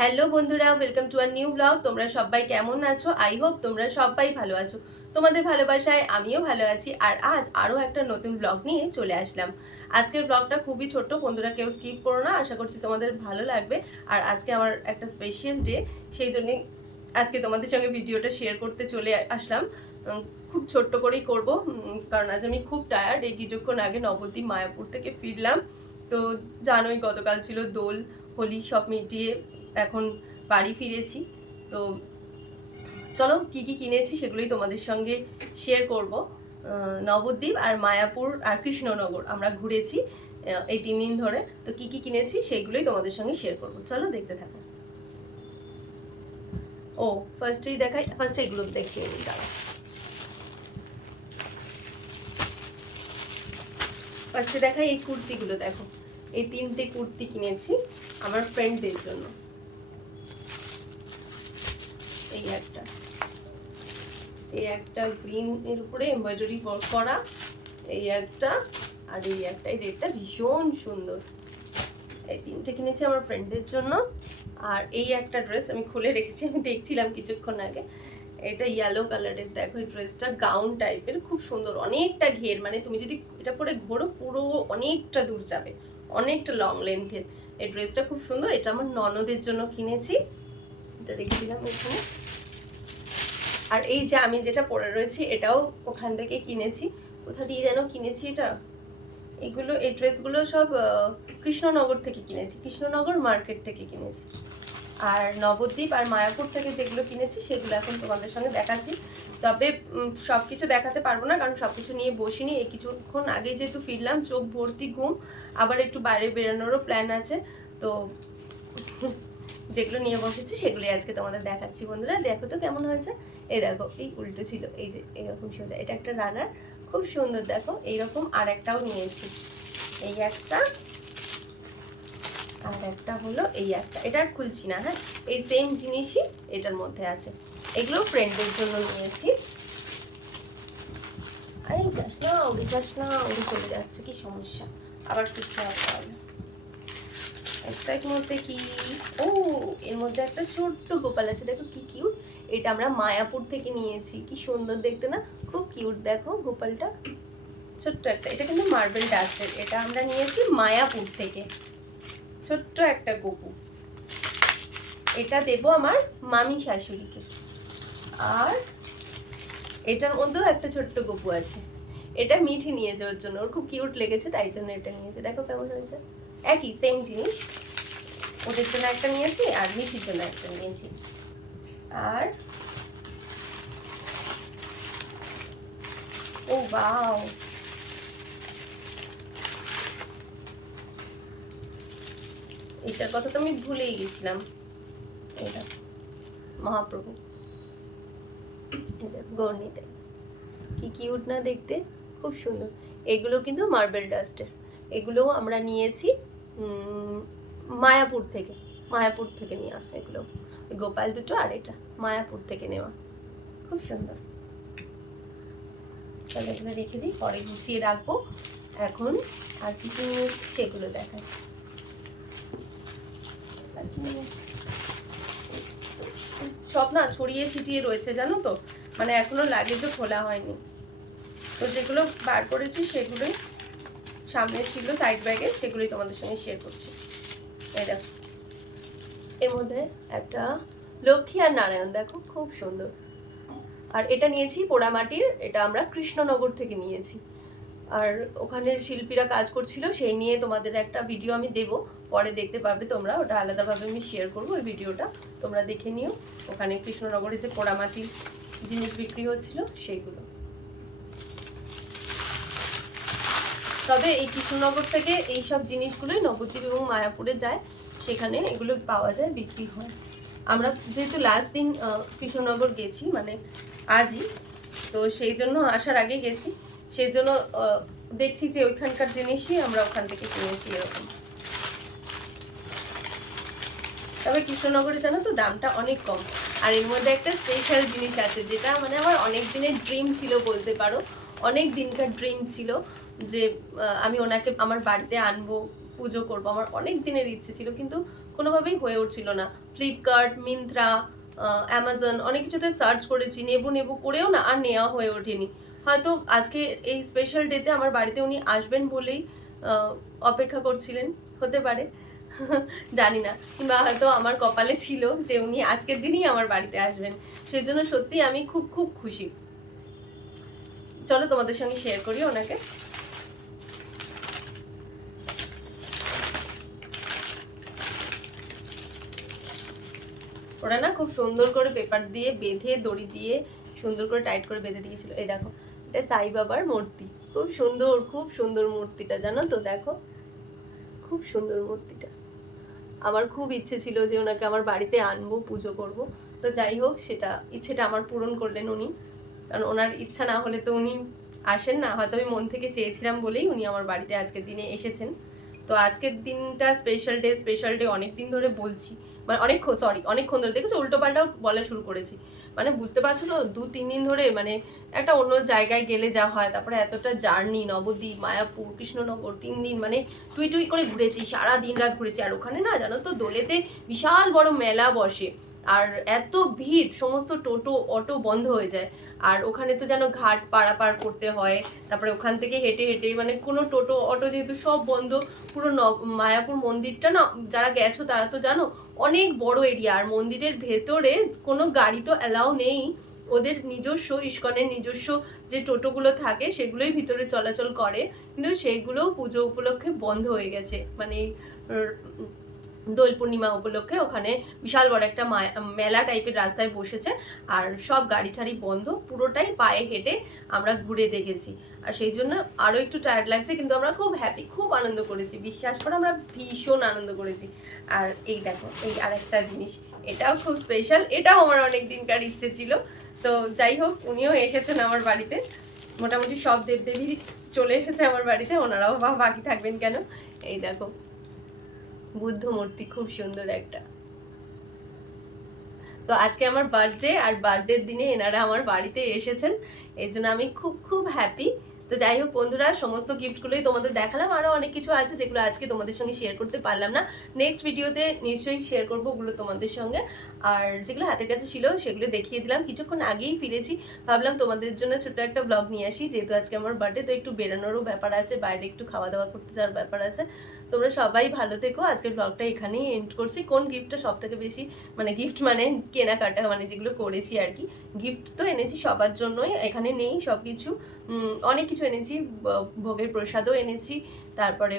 Hello বন্ধুরা, welcome to our new vlog. তোমরা সবাই কেমন আছো? আই হোপ তোমরা সবাই ভালো আছো। তোমাদের ভালোবাসায় আমিও ভালো আছি। আর আজ আরও একটা নতুন ব্লগ নিয়ে চলে আসলাম। আজকের ব্লগটা খুবই ছোট্ট, বন্ধুরা কেউ স্কিপ করো না, আশা করছি তোমাদের ভালো লাগবে। আর আজকে আমার একটা স্পেশাল ডে, সেই জন্যই আজকে তোমাদের সঙ্গে ভিডিওটা শেয়ার করতে চলে আসলাম। খুব ছোট্ট করেই করব, কারণ আজ আমি খুব টায়ার্ড। এই কিছুক্ষণ আগে নবদ্বীপ মায়াপুর থেকে ফিরলাম। তো জানোই গতকাল ছিল দোল, হোলি সব মিটিয়ে এখন বাড়ি ফিরেছি। তো চলো কি কি কিনেছি সেগুলোই তোমাদের সঙ্গে শেয়ার করব। নবদ্বীপ আর মায়াপুর আর কৃষ্ণনগর আমরা ঘুরেছি এই 3 দিন ধরে। তো কি কি কিনেছি সেগুলোই তোমাদের সঙ্গে শেয়ার করব, চলো দেখতে থাকো। ও ফার্স্টেই দেখাই, ফার্স্টে এগুলো দেখিয়ে নিই, দাঁড়াও। ফার্স্টে দেখাই এই কুর্তিগুলো, দেখো এই 3টে কুর্তি কিনেছি আমার ফ্রেন্ডদের জন্য। এই একটা গ্রিন এর উপরে এমব্রয়ডারি ওয়ার্ক করা, এই একটা, আর এই একটা। এই রেডটা ভীষণ সুন্দর। এই 3টে কিনেছি আমার ফ্রেন্ডদের জন্য। আর এই একটা ড্রেস আমি খুলে রেখেছি, আমি দেখছিলাম কিছুক্ষণ আগে। এটা ইয়েলো কালারের, দেখো এই ড্রেসটা গাউন টাইপের, খুব সুন্দর, অনেকটা ঘের, মানে তুমি যদি এটা পরে ঘোরো পুরো অনেকটা দূর যাবে, অনেকটা লং লেন্থের। এই ড্রেসটা খুব সুন্দর, এটা আমার ননদের জন্য কিনেছি। এটা রেখে দিলাম এখানে। আর এই যে আমি যেটা পরে রয়েছি এটাও ওখান থেকে কিনেছি। কোথা দিয়ে যেন কিনেছি এটা, এগুলো এই ড্রেসগুলো সব কৃষ্ণনগর থেকে কিনেছি, কৃষ্ণনগর মার্কেট থেকে কিনেছি। আর নবদ্বীপ আর মায়াপুর থেকে যেগুলো কিনেছি সেগুলো এখন তোমাদের সঙ্গে দেখাচ্ছি। তবে সব কিছু দেখাতে পারবো না, কারণ সব কিছু নিয়ে বসিনি। এই কিছুক্ষণ আগে যেহেতু ফিরলাম, চোখ ভর্তি ঘুম, আবার একটু বাইরে বেরোনোরও প্ল্যান আছে। তো যেগুলো নিয়ে বসেছি সেগুলোই আজকে তোমাদের দেখাচ্ছি। বন্ধুরা দেখো তো কেমন হয়েছে। এই দেখো, এই উল্টো ছিল, এই যে এইরকম সোজা, এটা একটা রানার, খুব সুন্দর। দেখো এইরকম আর একটাও নিয়েছি, এই একটা, আর একটা হলো এই একটা। এটা আর খুলছি না, হ্যাঁ, এই সেম জিনিসই এটার মধ্যে আছে। এগুলো ফ্রেন্ডদের জন্য নিয়েছি। আরে যাস না, উড়ে যাস না, উড়ে চলে যাচ্ছে, কি সমস্যা, আবার খুঁজতে হবে তাহলে। এর মধ্যে কি, ও এর মধ্যে একটা ছোট্ট গোপাল আছে, দেখো কি কিউট। এটা আমরা মায়াপুর থেকে নিয়েছি, কি সুন্দর দেখতে না, খুব কিউট। দেখো গোপালটা ছোট্ট একটা, এটা কিন্তু মার্বেল ডাস্টের, এটা আমরা নিয়েছি মায়াপুর থেকে, ছোট্ট একটা গপু। এটা দেব আমার মামি শাশুড়িকে। আর এটার মধ্যেও একটা ছোট্ট গপু আছে, এটা মিঠি নিয়েছে ওর জন্য, ওর খুব কিউট লেগেছে তাই জন্য এটা নিয়েছে। দেখো কেমন হয়েছে, একই সেম জিনিস। ওদের জন্য একটা নিয়েছি আর মিঠির জন্য একটা নিয়েছি। আর ও বাও, এটার কথা তো আমি ভুলেই গেছিলাম। এটা মহাপ্রভু, এটা গর্ণিতে, কি কিউট না দেখতে, খুব সুন্দর। এগুলো কিন্তু মার্বেল ডাস্টের, এগুলোও আমরা নিয়েছি মায়াপুর থেকে, মায়াপুর থেকে নেওয়া এগুলো। ওই গোপাল দুটো আর এটা মায়াপুর থেকে নেওয়া, খুব সুন্দর। তাহলে এগুলো রেখে দিই, পরে গুছিয়ে রাখবো। এখন আর কি কি নিয়েছি সেগুলো দেখাই। সব না ছড়িয়ে ছিটিয়ে রয়েছে জানো তো, মানে এখনো লাগেজও খোলা হয়নি। তো যেগুলো বার করেছি সেগুলোই সামনে ছিল সাইড ব্যাগে, সেগুলোই তোমাদের সঙ্গে শেয়ার করছি। এই দেখো, এর মধ্যে একটা লক্ষ্মী আর নারায়ণ, দেখো খুব সুন্দর। আর এটা নিয়েছি পোড়ামাটির, এটা আমরা কৃষ্ণনগর থেকে নিয়েছি। আর ওখানে শিল্পীরা কাজ করছিল, সেই নিয়ে তোমাদের একটা ভিডিও আমি দেবো, পরে দেখতে পাবে তোমরা, ওটা আলাদাভাবে আমি শেয়ার করবো ওই ভিডিওটা, তোমরা দেখে নিও। ওখানে কৃষ্ণনগরে যে পোড়ামাটির জিনিস বিক্রি হচ্ছিল সেইগুলো। তবে এই কৃষ্ণনগর থেকে এই সব জিনিসগুলোই নবদ্বীপ এবং মায়াপুরে যায়, সেখানে এগুলো পাওয়া যায়, বিক্রি হয়। আমরা যেহেতু লাস্ট দিন কৃষ্ণনগর গেছি, মানে আজই, তো সেই জন্য আসার আগে গেছি, সেই জন্য দেখছি যে ওইখানকার জিনিসই আমরা ওখান থেকে কিনেছি এরকম। তবে কৃষ্ণনগরে জানো তো দামটা অনেক কম। আর এর মধ্যে একটা স্পেশাল জিনিস আছে, যেটা মানে আমার অনেক দিনের ড্রিম ছিল বলতে পারো, অনেক দিনকার ড্রিম ছিল যে আমি ওনাকে আমার বাড়িতে আনবো, পুজো করবো, আমার অনেক দিনের ইচ্ছে ছিল, কিন্তু কোনোভাবেই হয়ে উঠছিল না। ফ্লিপকার্ট, মিন্ত্রা, অ্যামাজন অনেক কিছুতে সার্চ করেছি, নেবো নেবো করেও না আর নেওয়া হয়ে ওঠেনি। হয়তো আজকে এই স্পেশাল ডেতে আমার বাড়িতে উনি আসবেন বলেই অপেক্ষা করছিলেন, হতে পারে। জানি না, কিংবা হয়তো আমার কপালে ছিল যে উনি আজকের দিনই আমার বাড়িতে আসবেন, সেই জন্য সত্যি আমি খুব খুব খুশি। চলো তোমাদের সঙ্গে শেয়ার করি ওনাকে। ওরা না খুব সুন্দর করে পেপার দিয়ে বেঁধে, দড়ি দিয়ে সুন্দর করে টাইট করে বেঁধে দিয়েছিল। এই দেখো, এটা সাই বাবার মূর্তি, খুব সুন্দর, খুব সুন্দর মূর্তিটা, জানো তো? দেখো, খুব সুন্দর মূর্তিটা। আমার খুব ইচ্ছে ছিল যে ওনাকে আমার বাড়িতে আনবো, পুজো করব। তো যাই হোক, সেটা ইচ্ছেটা আমার পূরণ করলেন উনি, কারণ ওনার ইচ্ছা না হলে তো উনি আসেন না। হয়তো আমি মন থেকে চেয়েছিলাম বলেই উনি আমার বাড়িতে আজকের দিনে এসেছেন। তো আজকের দিনটা স্পেশাল ডে অনেক দিন ধরে বলছি, মানে অনেকক্ষণ ধরে দেখেছো, উল্টো পাল্টাও বলা শুরু করেছি। মানে বুঝতে পারছো তো, 2-3 দিন ধরে মানে একটা অন্য জায়গায় গেলে যা হয়, তারপরে এতটা জার্নি, নবদ্বীপ, মায়াপুর, কৃষ্ণনগর, 3 দিন মানে টুই টুই করে ঘুরেছি, সারা দিন রাত ঘুরেছি। আর ওখানে না জানো তো, দোলেতে বিশাল বড় মেলা বসে, আর এত ভিড়, সমস্ত টোটো অটো বন্ধ হয়ে যায়। আর ওখানে তো যেন ঘাট পারাপার করতে হয়, তারপরে ওখান থেকে হেঁটে হেঁটে, মানে কোনো টোটো অটো যেহেতু সব বন্ধ, পুরো মায়াপুর মন্দিরটা না, যারা গেছো তারা তো জানো, অনেক বড় এরিয়া। আর মন্দিরের ভেতরে কোনো গাড়ি তো অ্যালাউ নেই, ওদের নিজস্ব, ইস্কনের নিজস্ব যে টোটোগুলো থাকে সেগুলোই ভিতরে চলাচল করে, কিন্তু সেইগুলোও পুজো উপলক্ষে বন্ধ হয়ে গেছে। মানে দোল পূর্ণিমা উপলক্ষে ওখানে বিশাল বড় একটা মেলা টাইপের রাস্তায় বসেছে, আর সব গাড়ি ঠাড়ি বন্ধ, পুরোটাই পায়ে হেঁটে আমরা ঘুরে দেখেছি। আর সেই জন্য আরও একটু টায়ার্ড লাগছে, কিন্তু আমরা খুব হ্যাপি, খুব আনন্দ করেছি, বিশ্বাস করে আমরা ভীষণ আনন্দ করেছি। আর এই দেখো, এই আরেকটা জিনিস, এটাও খুব স্পেশাল, এটাও আমার অনেক দিনকার ইচ্ছে ছিল। তো যাই হোক, উনিও এসেছেন আমার বাড়িতে, মোটামুটি সব দেবদেবী চলে এসেছে আমার বাড়িতে, ওনারাও বাকি থাকবেন কেন। এই দেখো, বুদ্ধ মূর্তি, খুব সুন্দর একটা। তো আজকে আমার বার্থডে, আর বার্থডের দিনে এনারা আমার বাড়িতে এসেছেন, এই জন্য আমি খুব খুব হ্যাপি। তো যাই হোক বন্ধুরা, সমস্ত গিফটগুলোই তোমাদের দেখালাম, আরও অনেক কিছু আছে যেগুলো আজকে তোমাদের সঙ্গে শেয়ার করতে পারলাম না, নেক্সট ভিডিওতে নিশ্চয়ই শেয়ার করবো ওগুলো তোমাদের সঙ্গে। আর যেগুলো হাতের কাছে ছিল সেগুলো দেখিয়ে দিলাম, কিছুক্ষণ আগেই ফিরেছি, ভাবলাম তোমাদের জন্য ছোট্ট একটা ব্লগ নিয়ে আসি, যেহেতু আজকে আমার বার্থডে, তো একটু বেরোনোরও ব্যাপার আছে, বাইরে একটু খাওয়া দাওয়া করতে যাওয়ার ব্যাপার আছে। তোমরা সবাই ভালো থেকো, আজকের ব্লগটা এখানেই এন্ড করছি। কোন গিফটটা সব থেকে বেশি, মানে গিফট মানে কেনাকাটা, মানে যেগুলো করেছি আর কি, গিফট তো এনেছি সবার জন্যই, এখানে নেই সব কিছু, অনেক কিছু এনেছি, ভোগের প্রসাদও এনেছি, তারপরে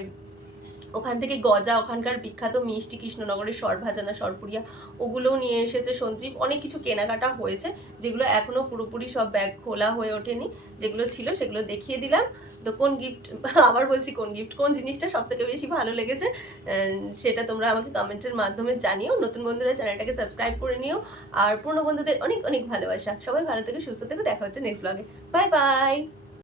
ওখান থেকে গজা, ওখানকার বিখ্যাত মিষ্টি, কৃষ্ণনগরের সরভাজানা, সরপুরিয়া, ওগুলোও নিয়ে এসেছে সঞ্জীব। অনেক কিছু কেনাকাটা হয়েছে, যেগুলো এখনও পুরোপুরি সব ব্যাগ খোলা হয়ে ওঠেনি, যেগুলো ছিল সেগুলো দেখিয়ে দিলাম। তো কোন গিফট, আবার বলছি কোন গিফট, কোন জিনিসটা সব থেকে বেশি ভালো লেগেছে সেটা তোমরা আমাকে কমেন্টের মাধ্যমে জানিও। নতুন বন্ধুরা চ্যানেলটাকে সাবস্ক্রাইব করে নিও, আর পুরনো বন্ধুদের অনেক অনেক ভালোবাসা। সবাই ভালো থেকো, সুস্থ থেকো, দেখা হচ্ছে নেক্সট ব্লগে। Bye bye.